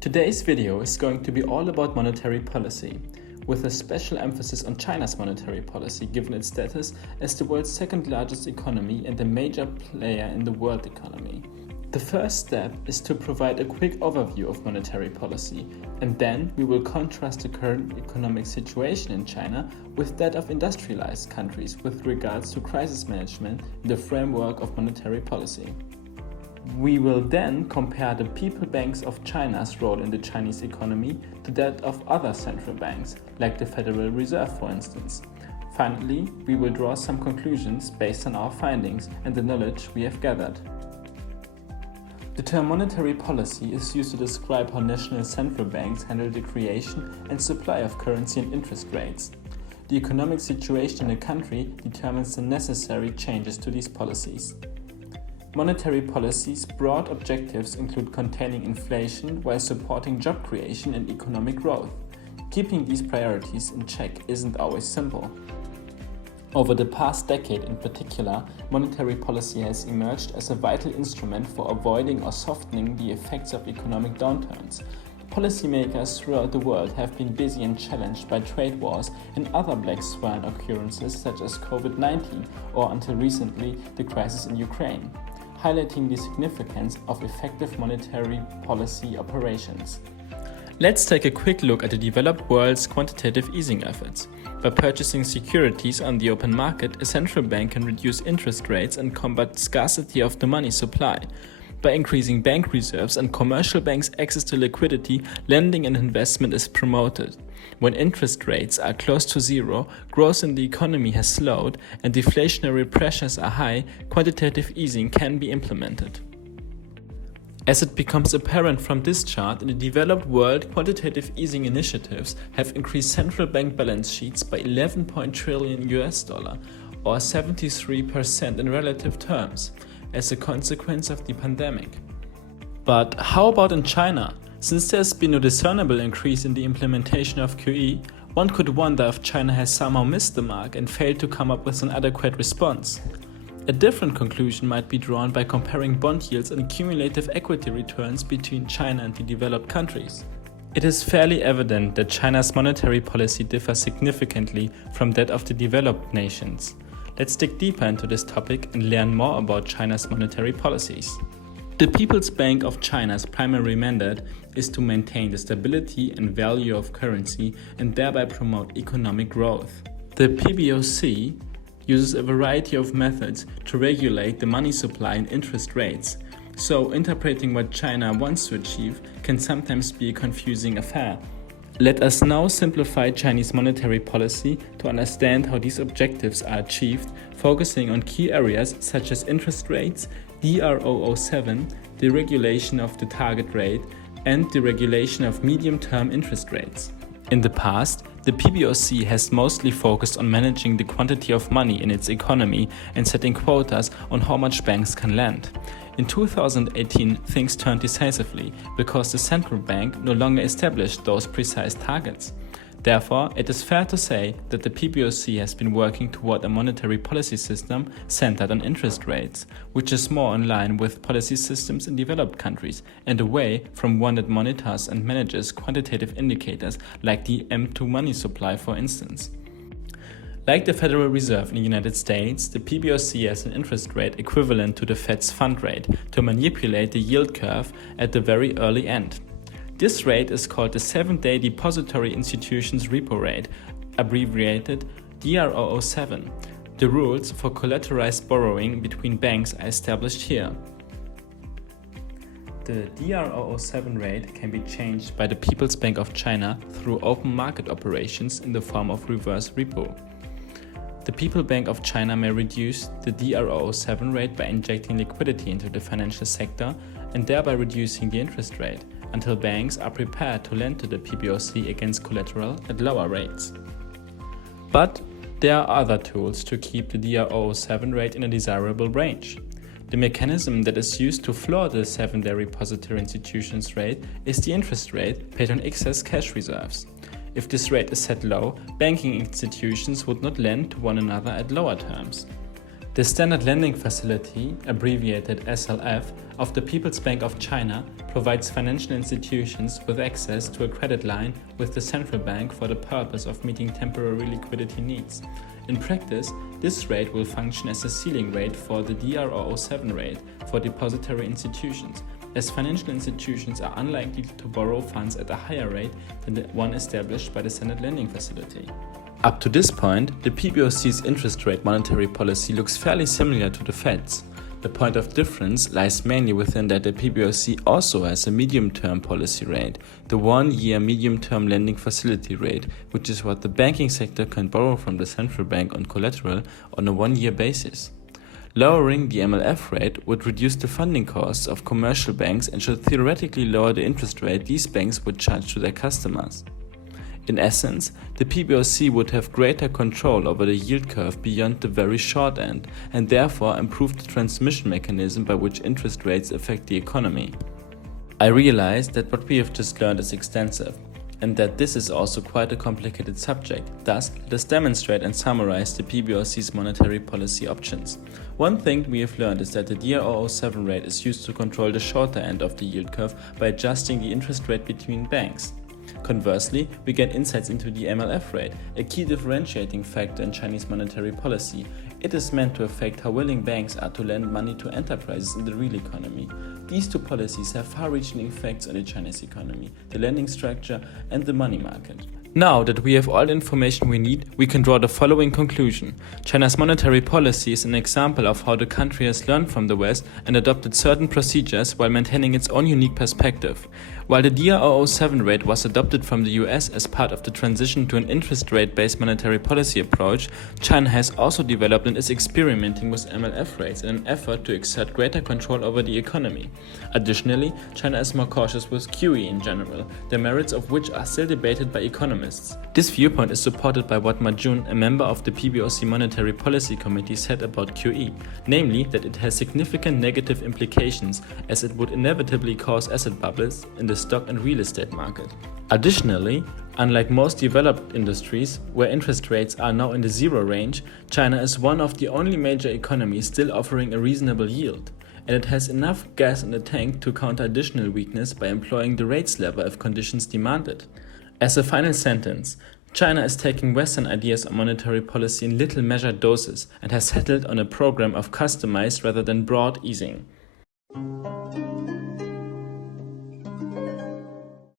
Today's video is going to be all about monetary policy, with a special emphasis on China's monetary policy given its status as the world's second largest economy and a major player in the world economy. The first step is to provide a quick overview of monetary policy, and then we will contrast the current economic situation in China with that of industrialized countries with regards to crisis management in the framework of monetary policy. We will then compare the people banks of China's role in the Chinese economy to that of other central banks, like the Federal Reserve for instance. Finally, we will draw some conclusions based on our findings and the knowledge we have gathered. The term monetary policy is used to describe how national central banks handle the creation and supply of currency and interest rates. The economic situation in a country determines the necessary changes to these policies. Monetary policy's broad objectives include containing inflation while supporting job creation and economic growth. Keeping these priorities in check isn't always simple. Over the past decade in particular, monetary policy has emerged as a vital instrument for avoiding or softening the effects of economic downturns. Policymakers throughout the world have been busy and challenged by trade wars and other black swan occurrences such as COVID-19 or, until recently, the crisis in Ukraine, highlighting the significance of effective monetary policy operations. Let's take a quick look at the developed world's quantitative easing efforts. By purchasing securities on the open market, a central bank can reduce interest rates and combat scarcity of the money supply. By increasing bank reserves and commercial banks' access to liquidity, lending and investment is promoted. When interest rates are close to zero, growth in the economy has slowed, and deflationary pressures are high, quantitative easing can be implemented. As it becomes apparent from this chart, in the developed world, quantitative easing initiatives have increased central bank balance sheets by $11 trillion or 73% in relative terms, as a consequence of the pandemic. But how about in China? Since there's been a discernible increase in the implementation of QE, one could wonder if China has somehow missed the mark and failed to come up with an adequate response. A different conclusion might be drawn by comparing bond yields and cumulative equity returns between China and the developed countries. It is fairly evident that China's monetary policy differs significantly from that of the developed nations. Let's dig deeper into this topic and learn more about China's monetary policies. The People's Bank of China's primary mandate is to maintain the stability and value of currency and thereby promote economic growth. The PBOC uses a variety of methods to regulate the money supply and interest rates, so interpreting what China wants to achieve can sometimes be a confusing affair. Let us now simplify Chinese monetary policy to understand how these objectives are achieved, focusing on key areas such as interest rates, DRO07, the regulation of the target rate, and the regulation of medium-term interest rates. In the past, the PBOC has mostly focused on managing the quantity of money in its economy and setting quotas on how much banks can lend. In 2018, things turned decisively because the central bank no longer established those precise targets. Therefore, it is fair to say that the PBOC has been working toward a monetary policy system centered on interest rates, which is more in line with policy systems in developed countries and away from one that monitors and manages quantitative indicators like the M2 money supply, for instance. Like the Federal Reserve in the United States, the PBOC has an interest rate equivalent to the Fed's fund rate to manipulate the yield curve at the very early end. This rate is called the 7-day Depository Institutions Repo Rate, abbreviated DRO07. The rules for collateralized borrowing between banks are established here. The DRO07 rate can be changed by the People's Bank of China through open market operations in the form of reverse repo. The People's Bank of China may reduce the DRO07 rate by injecting liquidity into the financial sector and thereby reducing the interest rate, until banks are prepared to lend to the PBOC against collateral at lower rates. But there are other tools to keep the DRO07 rate in a desirable range. The mechanism that is used to floor the 7-day Depository Institutions rate is the interest rate paid on excess cash reserves. If this rate is set low, banking institutions would not lend to one another at lower terms. The The Standard Lending Facility, abbreviated SLF, of the People's Bank of China provides financial institutions with access to a credit line with the central bank for the purpose of meeting temporary liquidity needs. In practice, this rate will function as a ceiling rate for the DR007 rate for depository institutions, as financial institutions are unlikely to borrow funds at a higher rate than the one established by the Standard Lending Facility. Up to this point, the PBOC's interest rate monetary policy looks fairly similar to the Fed's. The point of difference lies mainly within that the PBOC also has a medium-term policy rate, the one-year medium-term lending facility rate, which is what the banking sector can borrow from the central bank on collateral on a one-year basis. Lowering the MLF rate would reduce the funding costs of commercial banks and should theoretically lower the interest rate these banks would charge to their customers. In essence, the PBOC would have greater control over the yield curve beyond the very short end, and therefore improve the transmission mechanism by which interest rates affect the economy. I realize that what we have just learned is extensive, and that this is also quite a complicated subject. Thus, let us demonstrate and summarize the PBOC's monetary policy options. One thing we have learned is that the DR007 rate is used to control the shorter end of the yield curve by adjusting the interest rate between banks. Conversely, we get insights into the MLF rate, a key differentiating factor in Chinese monetary policy. It is meant to affect how willing banks are to lend money to enterprises in the real economy. These two policies have far-reaching effects on the Chinese economy, the lending structure, and the money market. Now that we have all the information we need, we can draw the following conclusion. China's monetary policy is an example of how the country has learned from the West and adopted certain procedures while maintaining its own unique perspective. While the DR007 rate was adopted from the US as part of the transition to an interest rate-based monetary policy approach, China has also developed and is experimenting with MLF rates in an effort to exert greater control over the economy. Additionally, China is more cautious with QE in general, the merits of which are still debated by economists. This viewpoint is supported by what Ma Jun, a member of the PBOC Monetary Policy Committee, said about QE, namely that it has significant negative implications as it would inevitably cause asset bubbles in the stock and real estate market. Additionally, unlike most developed industries, where interest rates are now in the zero range, China is one of the only major economies still offering a reasonable yield, and it has enough gas in the tank to counter additional weakness by employing the rates lever if conditions demand it. As a final sentence, China is taking Western ideas on monetary policy in little measured doses and has settled on a program of customized rather than broad easing.